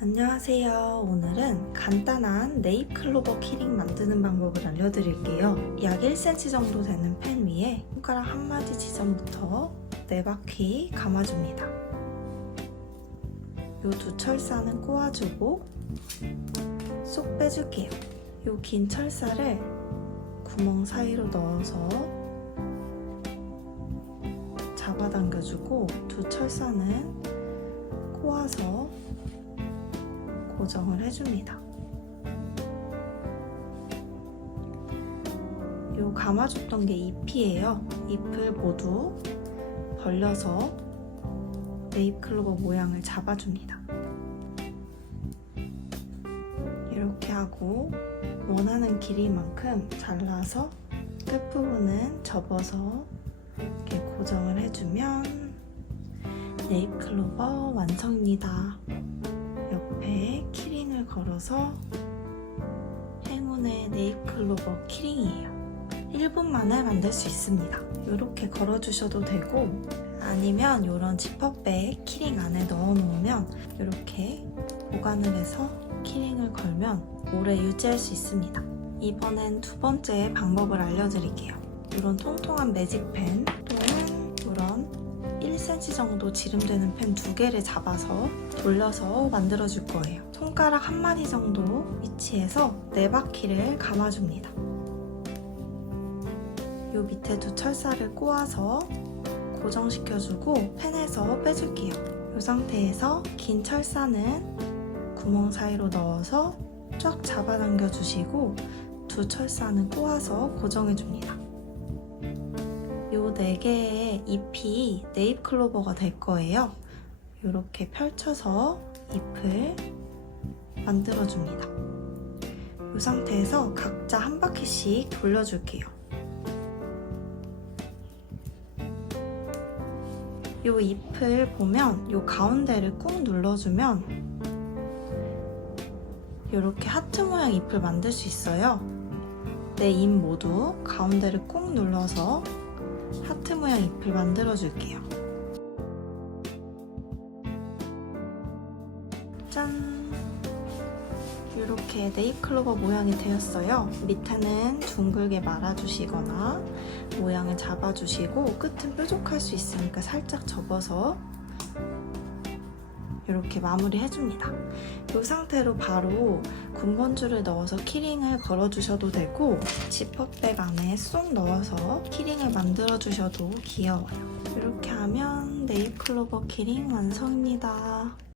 안녕하세요. 오늘은 간단한 네잎 클로버 키링 만드는 방법을 알려드릴게요. 약 1cm 정도 되는 펜 위에 손가락 한 마디 지점부터 네 바퀴 감아줍니다. 요 두 철사는 꼬아주고 쏙 빼줄게요. 요 긴 철사를 구멍 사이로 넣어서 잡아당겨주고 두 철사는 고정을 해줍니다. 요 감아줬던 게 잎이에요. 잎을 모두 벌려서 네잎클로버 모양을 잡아줍니다. 이렇게 하고 원하는 길이만큼 잘라서 끝부분은 접어서 이렇게 고정을 해주면 네잎클로버 완성입니다. 키링을 걸어서 행운의 네잎클로버 키링이에요. 1분 만에 만들 수 있습니다. 이렇게 걸어주셔도 되고 아니면 이런 지퍼백 키링 안에 넣어놓으면 이렇게 보관을 해서 키링을 걸면 오래 유지할 수 있습니다. 이번엔 두 번째 방법을 알려드릴게요. 이런 통통한 매직펜 또는 이런 1cm 정도 지름되는 펜 두 개를 잡아서 돌려서 만들어줄 거예요. 손가락 한 마디 정도 위치에서 네 바퀴를 감아줍니다. 요 밑에 두 철사를 꼬아서 고정시켜주고 펜에서 빼줄게요. 이 상태에서 긴 철사는 구멍 사이로 넣어서 쫙 잡아당겨 주시고 두 철사는 꼬아서 고정해줍니다. 요네 개의 잎이 네잎 클로버가 될 거예요. 이렇게 펼쳐서 잎을 만들어줍니다. 이 상태에서 각자 한 바퀴씩 돌려줄게요. 요 잎을 보면 요 가운데를 꾹 눌러주면 이렇게 하트 모양 잎을 만들 수 있어요. 네잎 모두 가운데를 꾹 눌러서 하트 모양 잎을 만들어 줄게요. 짠! 이렇게 네잎클로버 모양이 되었어요. 밑에는 둥글게 말아주시거나 모양을 잡아주시고 끝은 뾰족할 수 있으니까 살짝 접어서 이렇게 마무리 해줍니다. 이 상태로 바로 군번줄을 넣어서 키링을 걸어주셔도 되고 지퍼백 안에 쏙 넣어서 키링을 만들어주셔도 귀여워요. 이렇게 하면 네잎클로버 키링 완성입니다.